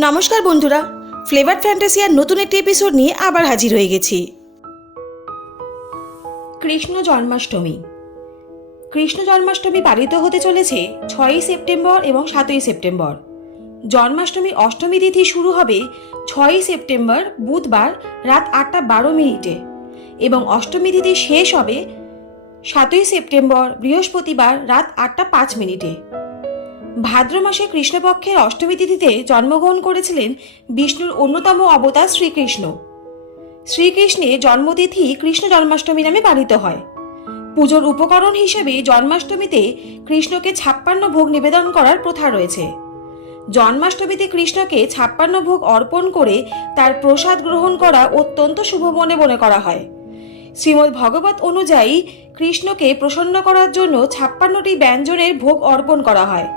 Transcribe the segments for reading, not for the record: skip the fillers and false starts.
নমস্কার বন্ধুরা, ফ্লেভার্ড ফ্যান্টাসিয়ার নতুন একটি এপিসোড নিয়ে আবার হাজির হয়ে গেছি। কৃষ্ণ জন্মাষ্টমী। কৃষ্ণ জন্মাষ্টমী পালিত হতে চলেছে 6ই সেপ্টেম্বর এবং 7ই সেপ্টেম্বর। জন্মাষ্টমী অষ্টমী তিথি শুরু হবে 6ই সেপ্টেম্বর বুধবার রাত 8:12 এবং অষ্টমী তিথি শেষ হবে 7ই সেপ্টেম্বর বৃহস্পতিবার রাত 8:05। ভাদ্র মাসে কৃষ্ণপক্ষের অষ্টমী তিথিতে জন্মগ্রহণ করেছিলেন বিষ্ণুর অন্যতম অবতার শ্রীকৃষ্ণ। শ্রীকৃষ্ণের জন্মতিথি কৃষ্ণ জন্মাষ্টমী নামে পালিত হয়। পুজোর উপকরণ হিসেবে জন্মাষ্টমীতে কৃষ্ণকে 56 ভোগ নিবেদন করার প্রথা রয়েছে। জন্মাষ্টমীতে কৃষ্ণকে 56 ভোগ অর্পণ করে তার প্রসাদ গ্রহণ করা অত্যন্ত শুভ মনে করা হয়। শ্রীমদ্ ভগবত অনুযায়ী কৃষ্ণকে প্রসন্ন করার জন্য 56টি ব্যঞ্জনের ভোগ অর্পণ করা হয়।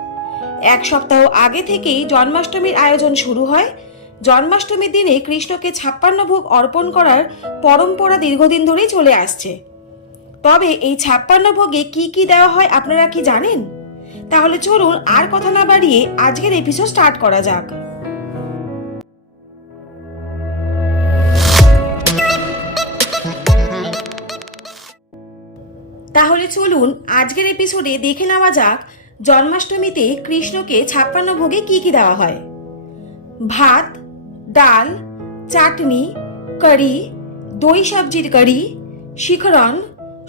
এক সপ্তাহ আগে থেকেই জন্মাষ্টমীর আয়োজন শুরু হয়। জন্মাষ্টমীর দিনে কৃষ্ণকে 56 ভোগ অর্পণ করার পরম্পরা দীর্ঘদিন ধরেই চলে আসছে। তবে এই 56 ভোগে কি কি দেওয়া হয় আপনারা কি জানেন? তাহলে চলুন আর কথা না বাড়িয়ে আজকের এপিসোড স্টার্ট করা যাক। তাহলে চলুন আজকের এপিসোডে দেখে নেওয়া যাক জন্মাষ্টমীতে কৃষ্ণকে 56 ভোগে কি কি দেওয়া হয়। ভাত, ডাল, চাটনি, কারি, দই সবজির কারি, শিখরণ,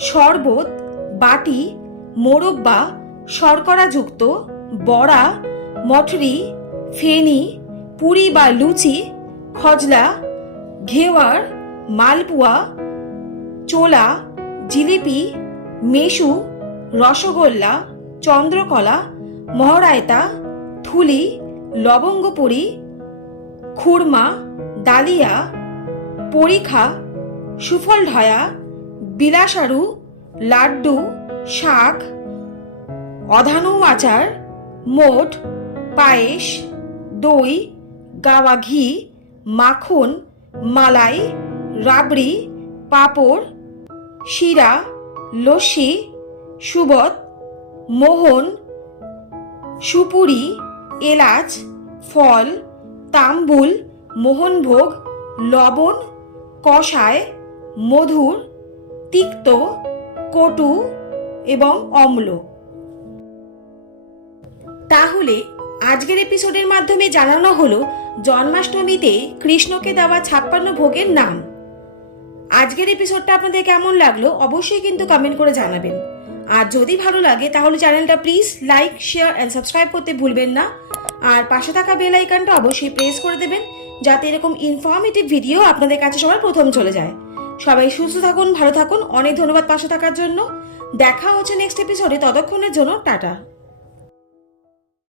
শরবত, বাটি, মোরব্বা, শর্করাযুক্ত, বড়া, মঠরি, ফেনি, পুরি বা লুচি, খজলা, ঘেওয়ার, মালপুয়া, চোলা, জিলিপি, মেসু, রসগোল্লা, চন্দ্রকলা, মহরায়তা, থুলি, লবঙ্গপুরি, খুরমা, ডালিয়া, পরিখা, সুফল ঢয়া, বিলাসারু, লাড্ডু, শাক, অধানু আচার, মোট, পায়েস, দই, গাওয়া ঘি, মাখন, মালাই, রাবড়ি, পাঁপড়, শিরা, লস্যি, সুবত, মোহন, সুপুরি, এলাচ, ফল, তাম্বুল, মোহনভোগ, লবণ, কষায়, মধুর, তিক্ত, কটু এবং অম্ল। তাহলে আজকের এপিসোডের মাধ্যমে জানানো হলো জন্মাষ্টমীতে কৃষ্ণকে দেওয়া 56 ভোগের নাম। আজকের এপিসোডটা আপনাদের কেমন লাগলো অবশ্যই কিন্তু কমেন্ট করে জানাবেন। আর যদি ভালো লাগে তাহলে চ্যানেলটা please like, share and subscribe করতে ভুলবেন না। আর পাশে থাকা বেল আইকনটা অবশ্যই প্রেস করে দেবেন যাতে এরকম ইনফরমেটিভ ভিডিও আপনাদের কাছে সবার প্রথম চলে যায়। সবাই সুস্থ থাকুন, ভালো থাকুন। অনেক ধন্যবাদ পাশে থাকার জন্য। দেখা হচ্ছে নেক্সট এপিসোডে, ততক্ষণের জন্য টাটা।